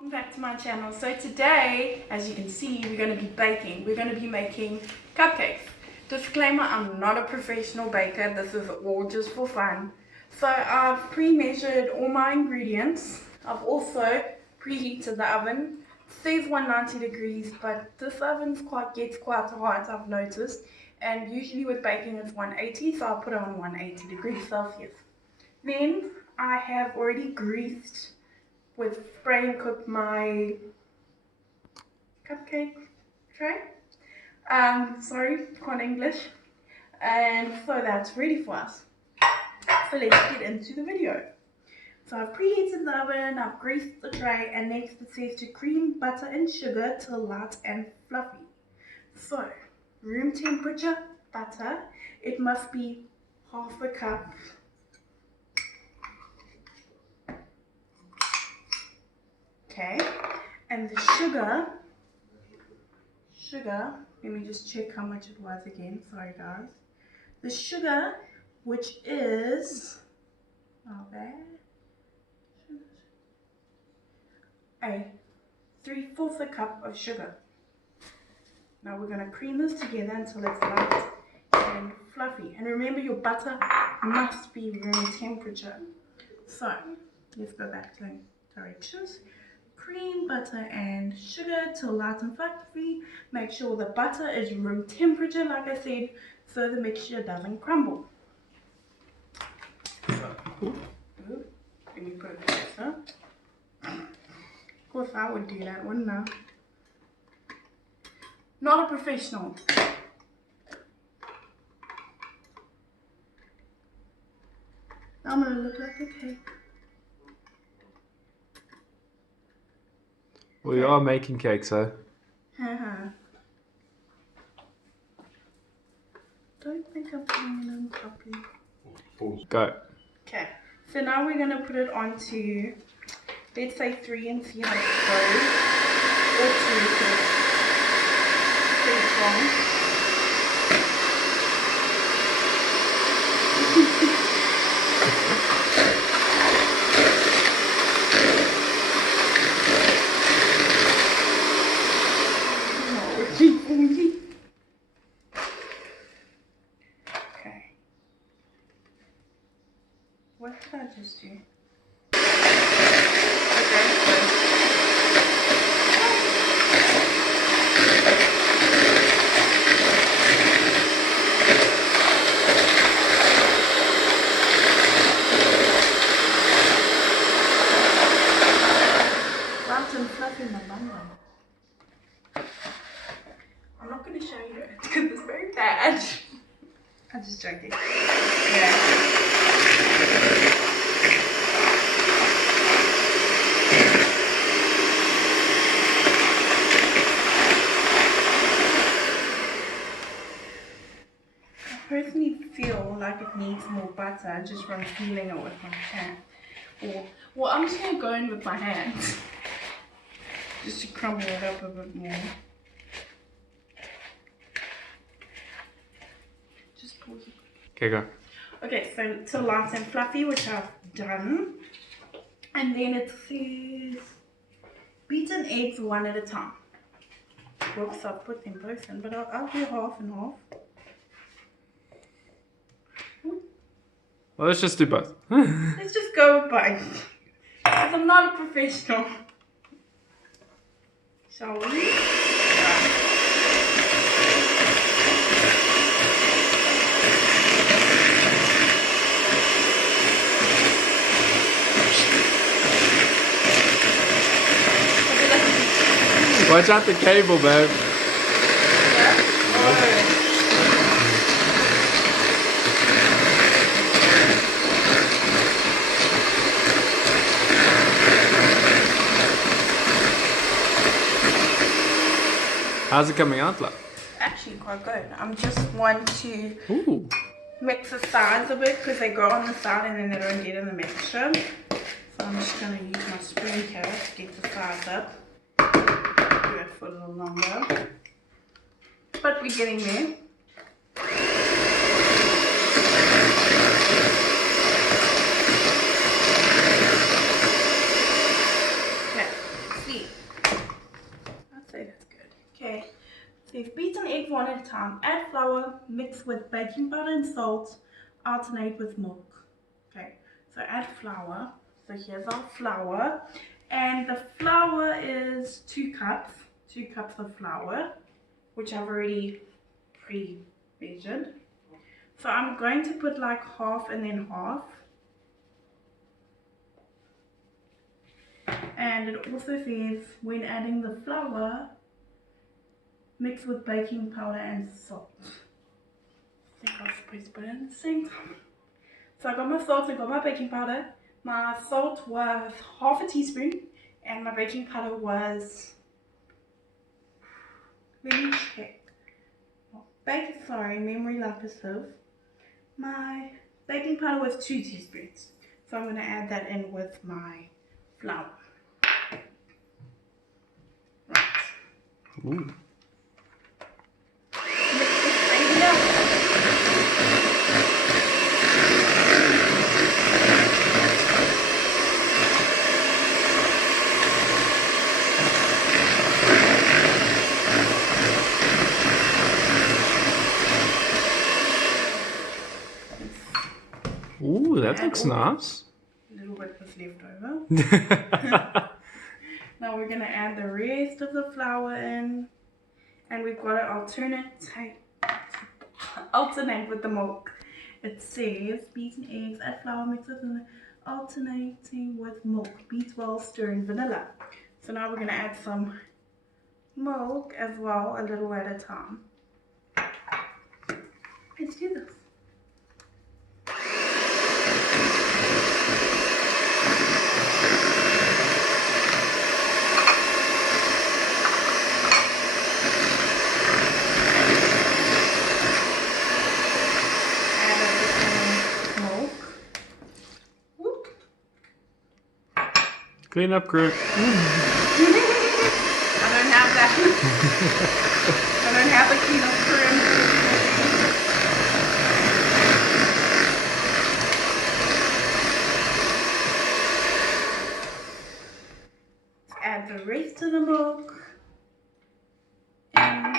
Welcome back to my channel. So today, as you can see, we're going to be baking. We're going to be making cupcakes. Disclaimer, I'm not a professional baker. This is all just for fun. So I've pre-measured all my ingredients. I've also preheated the oven. It says 190 degrees, but this oven gets quite hot, I've noticed. And usually with baking it's 180, so I'll put it on 180 degrees Celsius. Then I have already greased with spray and cook my cupcake tray. Sorry, can't English. And so that's ready for us. So let's get into the video. So I've preheated the oven, I've greased the tray, and next it says to cream, butter and sugar till light and fluffy. So, room temperature butter, it must be half a cup. Okay, and the sugar, let me just check how much it was again, sorry guys. The sugar, which is, a 3/4 cup of sugar. Now we're going to cream this together until it's light and fluffy. And remember, your butter must be room temperature. So, let's go back to directions. Cream, butter and sugar till light and fluffy. Make sure the butter is room temperature, like I said, so the mixture doesn't crumble. Let me put it closer. Of course I would do that, wouldn't I? Not a professional. I'm gonna look like a cake. We are making cakes, though. Don't think I'm putting it on properly. Go. Okay, so now we're going to put it onto, let's say 3 and see how it goes. Or 2 because it's pretty strong. Okay. What did I just do? I'm not going to show you it because it's very bad. I'm just joking. Yeah. I personally feel like it needs more butter just from feeling it with my hand. Well, I'm just going to go in with my hands just to crumble it up a bit more. Just pause it. Okay, go. Okay, so till light and fluffy, which I've done. And then it says beaten eggs 1 at a time. Whoops, I'll put them both in, but I'll do half and half. Well, let's just do both. Let's just go with both. Because I'm not a professional. Shall we? Right. Watch out the cable, babe. Yeah? Oh. How's it coming out, like? Actually quite good. I'm just want to Ooh. mix the sides a bit because they go on the side and then they don't get in the mixture. So I'm just going to use my spoon here to get the sides up. Do it for a little longer. But we're getting there. Okay, see these one at a time. Add flour, mix with baking powder and salt, alternate with milk. Okay, so add flour. So here's our flour. And the flour is 2 cups. 2 cups of flour, which I've already pre-measured. So I'm going to put like half and then half. And it also says when adding the flour, mix with baking powder and salt. I think I was supposed to put it in the same time. So I got my salt, I got my baking powder. My salt was half a teaspoon and my baking powder was, let me check. Memory lapis sieve. My baking powder was 2 teaspoons. So I'm going to add that in with my flour. Right. Ooh. Mix this baby up. Ooh, that looks nice. A little bit was left over. Now we're going to add the rest of the flour in. And we've got to alternate with the milk. It says beaten eggs, add flour, mix it, and alternating with milk. Beat well, stirring vanilla. So now we're going to add some milk as well, a little at a time. Let's do this. Clean up crew. I don't have that. I don't have a clean up crew. Add the rest of the milk. And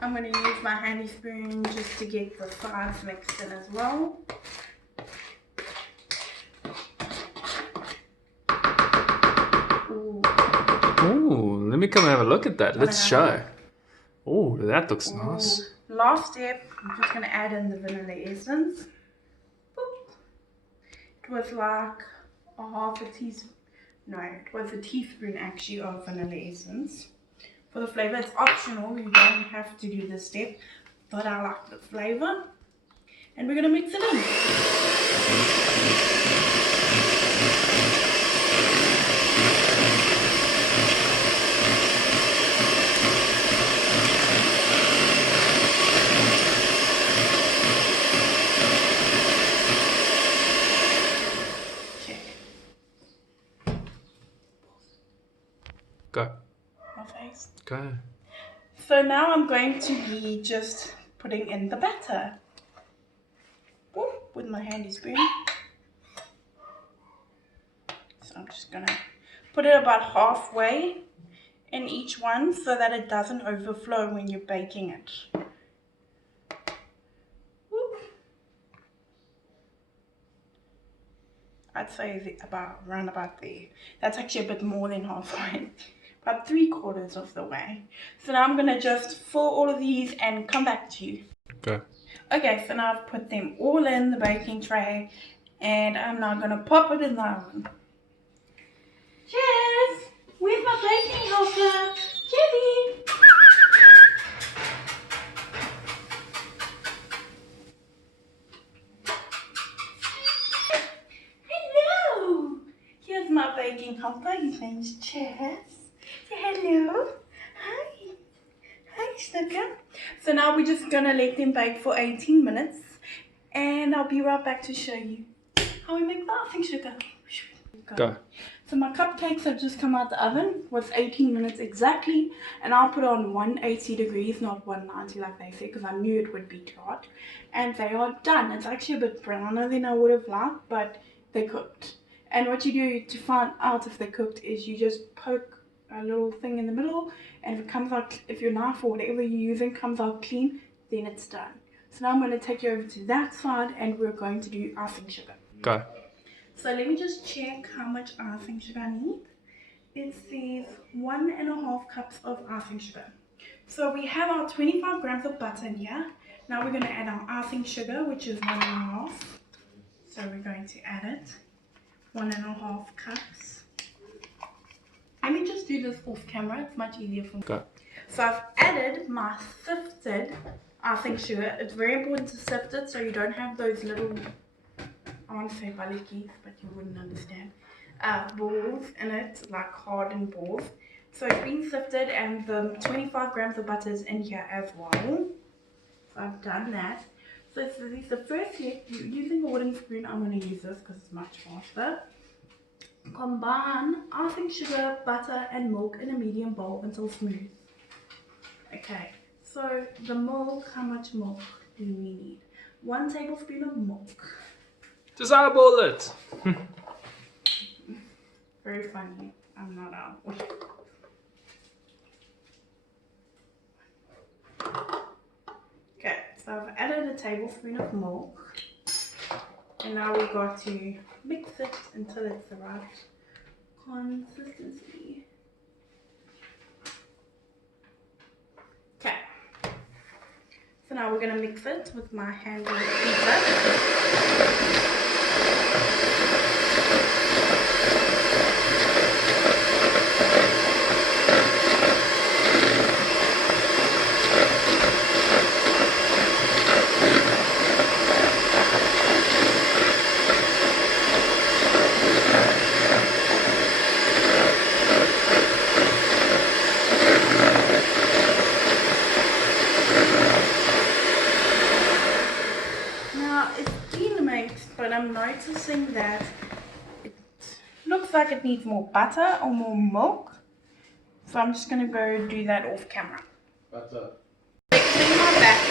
I'm going to use my handy spoon just to get the sides mixed in as well. Ooh, let me come have a look at that. Let's show. Oh, that looks nice. Last step, I'm just going to add in the vanilla essence. Boop. It was like a teaspoon. No, it was a teaspoon actually of vanilla essence. For the flavor, it's optional, you don't have to do this step, but I like the flavor. And we're going to mix it in. Okay. Go. My face. Go. So now I'm going to be just putting in the batter. With my handy spoon. So I'm just going to put it about halfway in each one so that it doesn't overflow when you're baking it. I'd say around about there. That's actually a bit more than halfway. About 3/4 of the way. So now I'm going to just fill all of these and come back to you. Go. Okay, so now I've put them all in the baking tray and I'm now going to pop it in the oven. Cheers! Where's my baking helper? Cheery! Hello! Here's my baking helper. His name's Chaz. Say hello. Hi. Hi, sugar. So now we're just going to let them bake for 18 minutes. and I'll be right back to show you how we make the icing sugar. Go. So my cupcakes have just come out the oven. Was 18 minutes exactly, and I'll put on 180 degrees, not 190 like they said, because I knew it would be too hot. And they are done. It's actually a bit browner than I would have liked, but they cooked. And what you do to find out if they're cooked is you just poke a little thing in the middle, and if it comes out, if your knife or whatever you're using comes out clean, then it's done. So now I'm going to take you over to that side, and we're going to do icing sugar. Go. So let me just check how much icing sugar I need. It says 1.5 cups of icing sugar. So we have our 25 grams of butter in here. Now we're going to add our icing sugar, which is 1.5. So we're going to add it. 1.5 cups. Let me just do this off camera. It's much easier for me. Go. So I've added my sifted icing sugar. It's very important to sift it so you don't have those little, I want to say balikis, but you wouldn't understand, balls in it, like hardened balls. So it's been sifted, and the 25 grams of butter is in here as well. So I've done that. So this is the first step. You're using a wooden spoon. I'm going to use this because it's much faster. Combine icing sugar, butter and milk in a medium bowl until smooth. Okay, so the milk, how much milk do we need? 1 tablespoon of milk. Just eyeball it. Very funny. I'm not out. Okay, so I've added a tablespoon of milk. And now we've got to mix it until it's the right consistency. Okay. So now we're going to mix it with my hand beater. But I'm noticing that it looks like it needs more butter or more milk. So I'm just going to go do that off camera. Butter. Mixing my batter,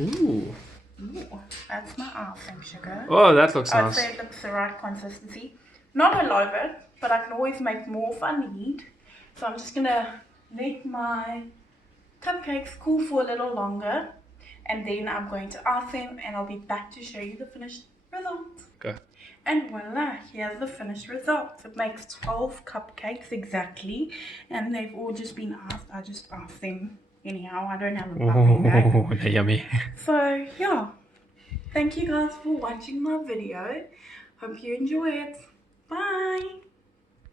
Ooh. Ooh, that's my icing sugar. Oh, that looks I'd nice. say it looks the right consistency. Not a lot of it, but I can always make more if I need. So I'm just gonna let my cupcakes cool for a little longer, and then I'm going to ice them, and I'll be back to show you the finished result. Okay. And voila, here's the finished result. It makes 12 cupcakes exactly, and they've all just been iced. I just iced them anyhow. I don't have a buffing bag. Oh, they're yummy. So yeah, thank you guys for watching my video. Hope you enjoy it. Bye.